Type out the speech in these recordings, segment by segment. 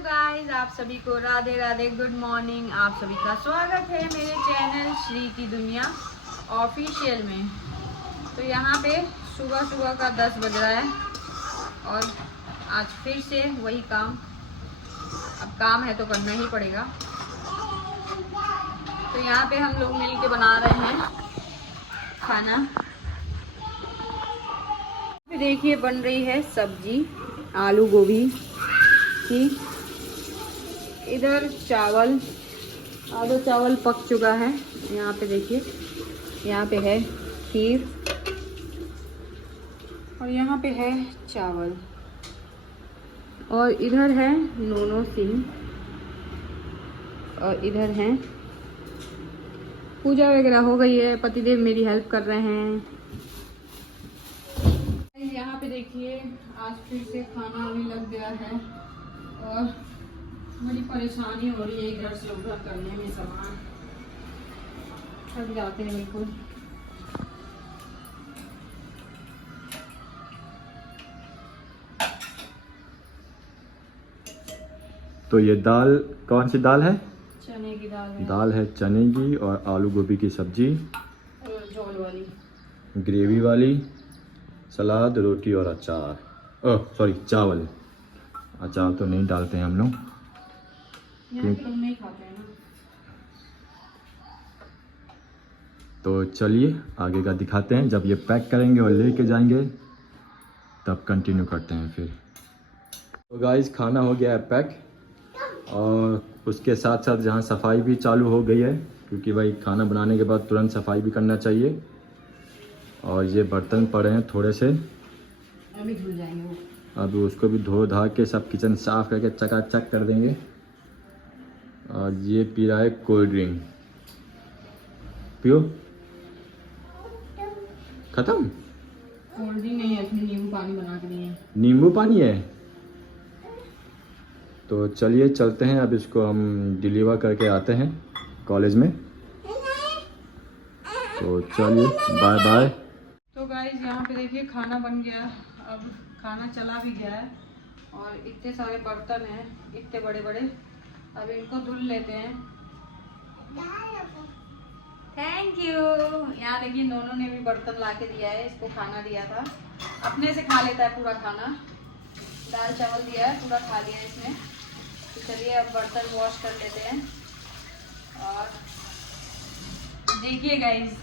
Guys, आप सभी को राधे राधे, गुड मॉर्निंग। आप सभी का स्वागत है मेरे चैनल श्री की दुनिया ऑफिशियल में। तो यहाँ पे सुबह सुबह का 10 बज रहा है और आज फिर से वही काम। अब काम है तो करना ही पड़ेगा। तो यहाँ पे हम लोग मिल के बना रहे हैं खाना। देखिए बन रही है सब्जी आलू गोभी की। इधर चावल, आधा चावल पक चुका है। यहाँ पे देखिए, यहाँ पे है खीर और यहाँ पे है चावल। और इधर है नोनो सिंह और इधर है पूजा वगैरह हो गई है। पतिदेव मेरी हेल्प कर रहे हैं। यहाँ पे देखिए आज फिर से खाना अभी लग गया है और बड़ी परेशानी हो रही है इधर से उधर करने में। सामान थक जाते हैं बिल्कुल। तो ये दाल कौन सी दाल है? चने की दाल है। दाल है चने की और आलू गोभी की सब्जी और झोल वाली ग्रेवी वाली, सलाद, रोटी और अचार। ओह सॉरी, चावल। अचार तो नहीं डालते हैं हम लोग, यहाँ के लोग नहीं खाते हैं ना। तो चलिए आगे का दिखाते हैं। जब ये पैक करेंगे और लेके जाएंगे तब कंटिन्यू करते हैं फिर। तो गाइस खाना हो गया है पैक और उसके साथ साथ जहाँ सफाई भी चालू हो गई है, क्योंकि भाई खाना बनाने के बाद तुरंत सफाई भी करना चाहिए। और ये बर्तन पड़े हैं थोड़े से, अभी धुल जाएंगे वो। अब उसको भी धो धा के सब किचन साफ करके चकाचक कर देंगे। और ये पी रहा है कोल्ड ड्रिंक। पियो। खत्म? कोल्ड ड्रिंक नहीं है, इसमें नींबू पानी बना के दिए। नींबू पानी है। तो चलिए चलते हैं, अब इसको हम डिलीवर करके आते हैं कॉलेज में। तो चलिए बाय बाय। तो गाइस यहाँ पे देखिए खाना बन गया। अब खाना चला भी गया है और इतने सारे बर्तन हैं, इतने बड़े बड़े। अब इनको धुल लेते हैं। Thank you. यहाँ देखिए नोनो ने भी बर्तन ला के दिया है। इसको खाना दिया था, अपने से खा लेता है पूरा खाना। दाल चावल दिया है, पूरा खा लिया इसने। तो चलिए अब बर्तन वॉश कर लेते हैं। और देखिए गाइस,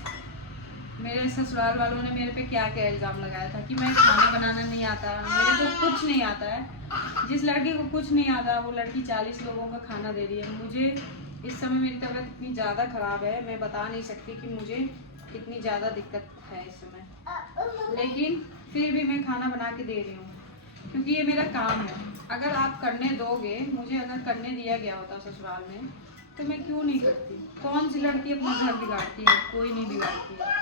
मेरे ससुराल वालों ने मेरे पे क्या क्या इल्ज़ाम लगाया था कि मैं खाना बनाना नहीं आता, मेरे को कुछ नहीं आता है। जिस लड़की को कुछ नहीं आता वो लड़की 40 लोगों का खाना दे रही है। मुझे इस समय मेरी तबीयत इतनी ज़्यादा ख़राब है, मैं बता नहीं सकती कि मुझे कितनी ज़्यादा दिक्कत है इस समय। लेकिन फिर भी मैं खाना बना के दे रही हूँ क्योंकि ये मेरा काम है। अगर आप करने दोगे, मुझे अगर करने दिया गया होता ससुराल में तो मैं क्यों नहीं करती। कौन सी लड़की अपना घर बिगाड़ती है? कोई नहीं बिगाड़ती है।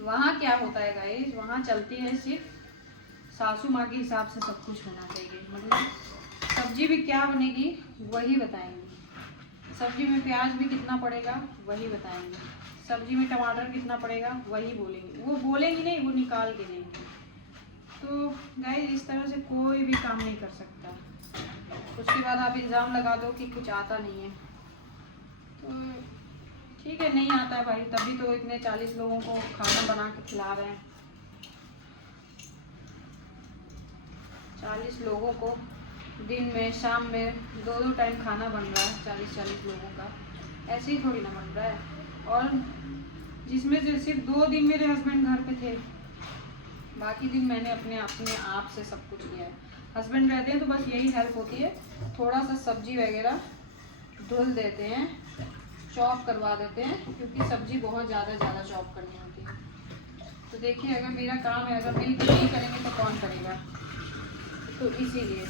वहाँ क्या होता है गाइस, वहाँ चलती है सिर्फ सासू माँ के हिसाब से सब कुछ होना चाहिए। मतलब सब्जी भी क्या बनेगी वही बताएंगे, सब्जी में प्याज भी कितना पड़ेगा वही बताएंगे, सब्जी में टमाटर कितना पड़ेगा वही बोलेंगे। वो बोलेंगी नहीं, वो निकाल के देंगे। तो गाइस इस तरह से कोई भी काम नहीं कर सकता। उसके बाद आप इल्ज़ाम लगा दो कि कुछ आता नहीं है। तो ठीक है, नहीं आता है भाई, तभी तो इतने 40 लोगों को खाना बना के खिला रहे हैं। 40 लोगों को दिन में शाम में 2-2 टाइम खाना बन रहा है। 40 लोगों का ऐसे ही थोड़ी ना बन रहा है। और जिसमें से सिर्फ 2 दिन मेरे हस्बैंड घर पे थे, बाकी दिन मैंने अपने आप से सब कुछ किया है। हस्बैंड रहते हैं तो बस यही हेल्प होती है, थोड़ा सा सब्जी वगैरह धुल देते हैं, चॉप करवा देते हैं, क्योंकि सब्जी बहुत ज़्यादा चॉप करनी होती है। तो देखिए अगर मेरा काम है, अगर मिल के नहीं करेंगे तो कौन करेगा। तो इसीलिए,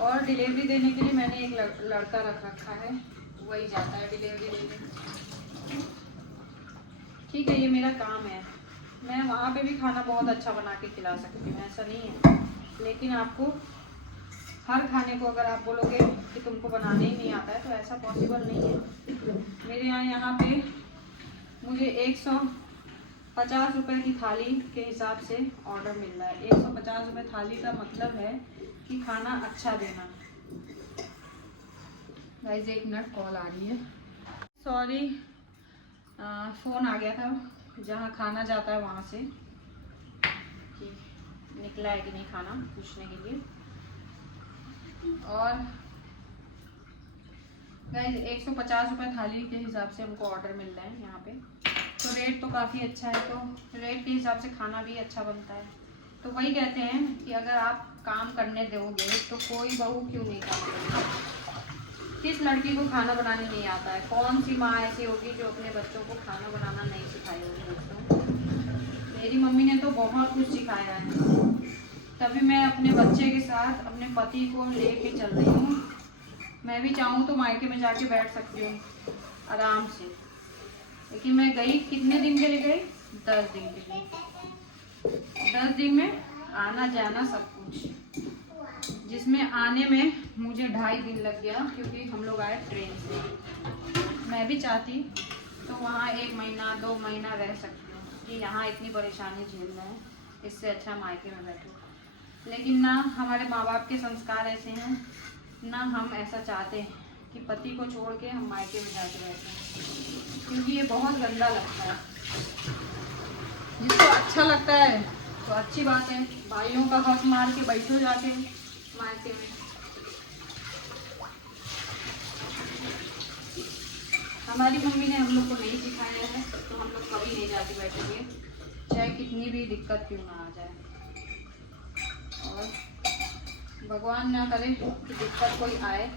और डिलीवरी देने के लिए मैंने एक लड़का रख रखा है, वही जाता है डिलीवरी देने। ठीक है, ये मेरा काम है। मैं वहाँ पे भी खाना बहुत अच्छा बना के खिला सकती हूँ, ऐसा नहीं है। लेकिन आपको हर खाने को अगर आप बोलोगे कि तुमको बनाने ही नहीं आता है तो ऐसा पॉसिबल नहीं है। मेरे यहाँ पे मुझे 50 रुपए की थाली के हिसाब से ऑर्डर मिल रहा है। 150 रुपए थाली का मतलब है कि खाना अच्छा देना। गाइस एक मिनट कॉल आ रही है, सॉरी, फ़ोन आ गया था जहाँ खाना जाता है वहाँ से कि निकला है कि नहीं खाना पूछने के लिए। और गाइस 150 रुपए थाली के हिसाब से हमको ऑर्डर मिल रहा है यहाँ पे, तो रेट तो काफ़ी अच्छा है, तो रेट के हिसाब से खाना भी अच्छा बनता है। तो वही कहते हैं कि अगर आप काम करने दोगे तो कोई बहू क्यों नहीं काम करेगी। किस लड़की को खाना बनाने नहीं आता है? कौन सी माँ ऐसी होगी जो अपने बच्चों को खाना बनाना नहीं सिखाई होगी? दोस्तों मेरी मम्मी ने तो बहुत कुछ सिखाया है, तभी मैं अपने बच्चे के साथ अपने पति को लेके चल रही हूँ। मैं भी चाहूँ तो मायके में जाके बैठ सकती हूँ आराम से, लेकिन मैं गई कितने दिन के लिए गई? 10 दिन के लिए। 10 दिन में आना जाना सब कुछ, जिसमें आने में मुझे 2.5 दिन लग गया क्योंकि हम लोग आए ट्रेन से। मैं भी चाहती तो वहाँ 1 महीना 2 महीना रह सकती हूँ कि यहाँ इतनी परेशानी झेल रहे हैं, इससे अच्छा मायके में बैठो। लेकिन ना हमारे माँ बाप के संस्कार ऐसे हैं, ना हम ऐसा चाहते हैं कि पति को छोड़ के हम मायके में जाके बैठें, क्योंकि ये बहुत गंदा लगता है। जिसको अच्छा लगता है तो अच्छी बात है, भाइयों का हक मार के बैठो जाके मायके में। हमारी मम्मी ने हम लोग को नहीं सिखाया है, तो हम लोग कभी नहीं जाके बैठेंगे, चाहे कितनी भी दिक्कत क्यों ना आ जाए। और भगवान ना करे कि दिक्कत कोई आए।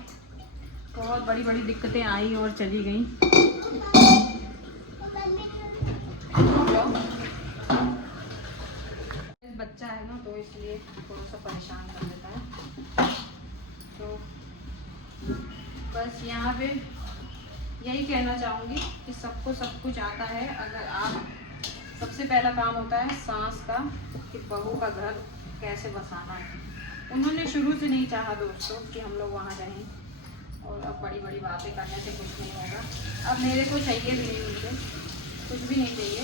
बहुत बड़ी बड़ी दिक्कतें आई और चली गई। बच्चा है ना, तो इसलिए थोड़ा सा परेशान कर देता है। तो बस यहाँ पे यही कहना चाहूँगी कि सबको सब कुछ आता है। अगर आप, सबसे पहला काम होता है सास का कि बहू का घर कैसे बसाना है। उन्होंने शुरू से नहीं चाहा दोस्तों कि हम लोग वहाँ रहें, और अब बड़ी बड़ी बातें करने से कुछ नहीं होगा। अब मेरे को चाहिए भी नहीं, मुझे कुछ भी नहीं चाहिए,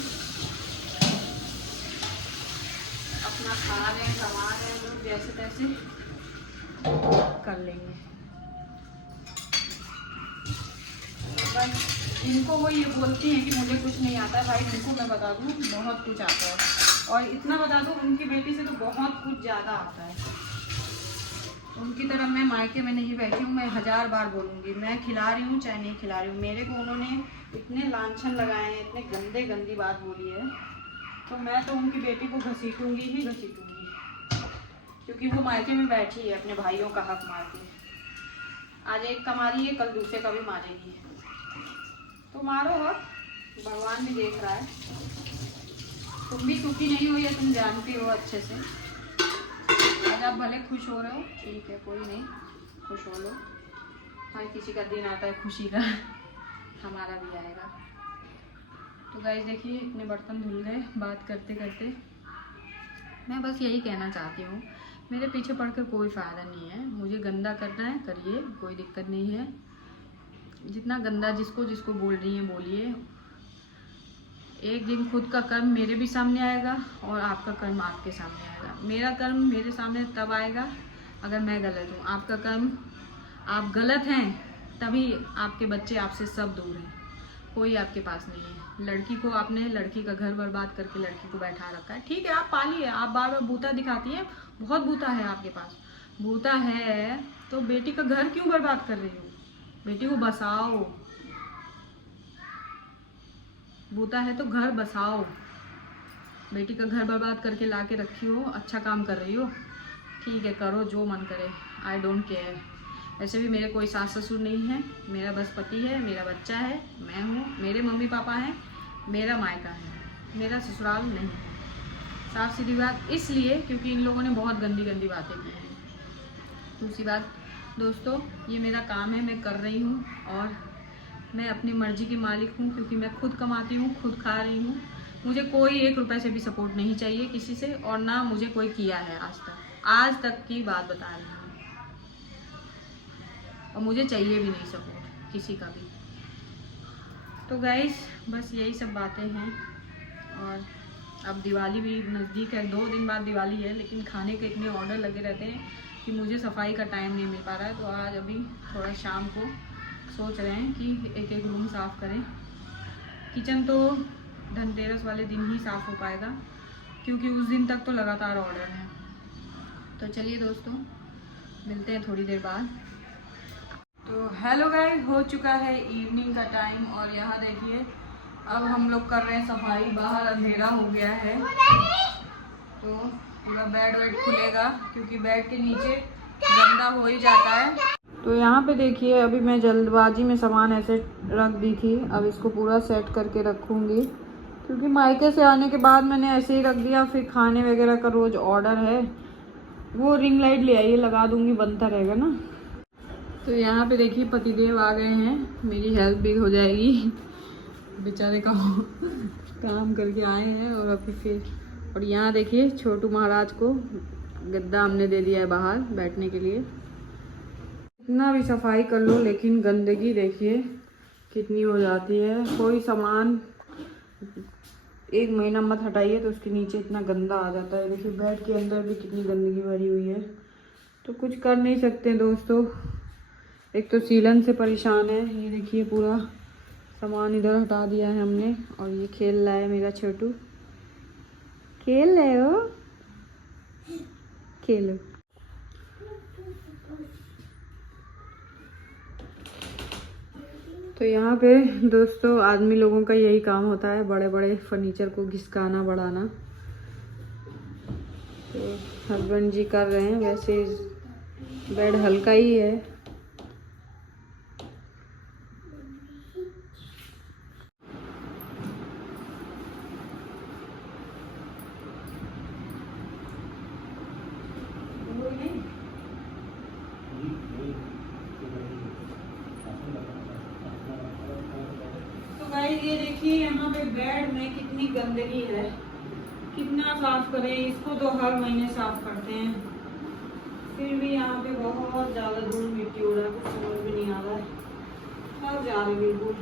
अपना खा रहे हैं कमा रहे हैं, लोग जैसे तैसे कर लेंगे। तो बस जिनको वो ये बोलती हैं कि मुझे कुछ नहीं आता है, भाई उनको मैं बता दूँ बहुत कुछ आता है। और इतना बता दूँ, उनकी बेटी से तो बहुत कुछ ज़्यादा आता है। उनकी तरह मैं मायके में नहीं बैठी हूँ। मैं 1000 बार बोलूँगी, मैं खिला रही हूँ चाहे नहीं खिला रही हूँ। मेरे को उन्होंने इतने लांछन लगाए हैं, इतने गंदी बात बोली है, तो मैं तो उनकी बेटी को घसीटूंगी ही घसीटूंगी, क्योंकि वो मायके में बैठी है अपने भाइयों का हक मार के। आज एक का मारी है, कल दूसरे का भी मारेगी, तो मारो हक, भगवान भी देख रहा है। तुम भी सुखी नहीं हो, या तुम जानती हो अच्छे से। आज आप भले खुश हो रहे हो, ठीक है, कोई नहीं, खुश हो लो। हर किसी का दिन आता है खुशी का, हमारा भी आएगा। तो गाइस देखिए, इतने बर्तन धुल गए बात करते करते। मैं बस यही कहना चाहती हूँ, मेरे पीछे पड़ कर कोई फ़ायदा नहीं है। मुझे गंदा करना है करिए, कोई दिक्कत नहीं है। जितना गंदा जिसको जिसको बोल रही हैं बोलिए। एक दिन खुद का कर्म मेरे भी सामने आएगा और आपका कर्म आपके सामने आएगा। मेरा कर्म मेरे सामने तब आएगा अगर मैं गलत हूँ। आपका कर्म, आप गलत हैं तभी आपके बच्चे आपसे सब दूर हैं, कोई आपके पास नहीं है। लड़की को आपने, लड़की का घर बर्बाद करके लड़की को बैठा रखा है। ठीक है, आप पालिए, आप बार बार बूता दिखाती हैं, बहुत बूता है आपके पास, बूता है तो बेटी का घर क्यों बर्बाद कर रही हो? बेटी को बसाओ, बूता है तो घर बसाओ। बेटी का घर बर्बाद करके ला के रखी हो, अच्छा काम कर रही हो, ठीक है, करो जो मन करे, आई डोंट केयर। वैसे भी मेरे कोई सास ससुर नहीं है, मेरा बस पति है, मेरा बच्चा है, मैं हूँ, मेरे मम्मी पापा हैं, मेरा मायका है, मेरा ससुराल नहीं। साफ सीधी बात, इसलिए क्योंकि इन लोगों ने बहुत गंदी गंदी बातें की हैं। दूसरी बात दोस्तों, ये मेरा काम है, मैं कर रही हूँ, और मैं अपनी मर्जी की मालिक हूँ, क्योंकि मैं खुद कमाती हूँ, खुद खा रही हूँ। मुझे कोई 1 रुपये से भी सपोर्ट नहीं चाहिए किसी से, और ना मुझे कोई किया है आज तक की बात बता रही हूँ। और मुझे चाहिए भी नहीं सपोर्ट किसी का भी। तो गाइस बस यही सब बातें हैं, और अब दिवाली भी नज़दीक है, 2 दिन बाद दिवाली है, लेकिन खाने के इतने ऑर्डर लगे रहते हैं कि मुझे सफाई का टाइम नहीं मिल पा रहा है। तो आज अभी थोड़ा शाम को सोच रहे हैं कि एक एक रूम साफ़ करें। किचन तो धनतेरस वाले दिन ही साफ़ हो पाएगा, क्योंकि उस दिन तक तो लगातार ऑर्डर है। तो चलिए दोस्तों, मिलते हैं थोड़ी देर बाद। तो हेलो गाइस, हो चुका है इवनिंग का टाइम और यहाँ देखिए अब हम लोग कर रहे हैं सफाई। बाहर अंधेरा हो गया है, तो पूरा बेड वेड खुलेगा, क्योंकि बेड के नीचे गंदा हो ही जाता है। तो यहाँ पे देखिए अभी मैं जल्दबाजी में सामान ऐसे रख दी थी, अब इसको पूरा सेट करके रखूँगी, क्योंकि मायके से आने के बाद मैंने ऐसे ही रख दिया। फिर खाने वगैरह का रोज़ ऑर्डर है, वो रिंग लाइट ले आइए, लगा दूँगी, बनता रहेगा ना। तो यहाँ पे देखिए पतिदेव आ गए हैं, मेरी हेल्प भी हो जाएगी, बेचारे का काम करके आए हैं। और अभी फिर और यहाँ देखिए छोटू महाराज को गद्दा हमने दे दिया है बाहर बैठने के लिए। इतना भी सफाई कर लो, लेकिन गंदगी देखिए कितनी हो जाती है। कोई सामान 1 महीना मत हटाइए तो उसके नीचे इतना गंदा आ जाता है। देखिए बेड के अंदर भी कितनी गंदगी भरी हुई है, तो कुछ कर नहीं सकते दोस्तों। एक तो सीलन से परेशान है। ये देखिए पूरा सामान इधर हटा दिया है हमने, और ये खेल रहा है मेरा छोटू। खेल रहे हो, खेलो। तो यहाँ पे दोस्तों आदमी लोगों का यही काम होता है, बड़े बड़े फर्नीचर को घिसकाना बढ़ाना। तो हस्बैंड जी कर रहे हैं, वैसे बेड हल्का ही है। गाइस ये देखिए यहाँ पे बेड में कितनी गंदगी है, कितना साफ करें इसको। तो हर महीने साफ करते हैं, फिर भी यहाँ पे बहुत ज़्यादा धूल मिट्टी हो रहा है, कुछ समझ भी नहीं आ रहा है। सब जा रही बिल्कुल।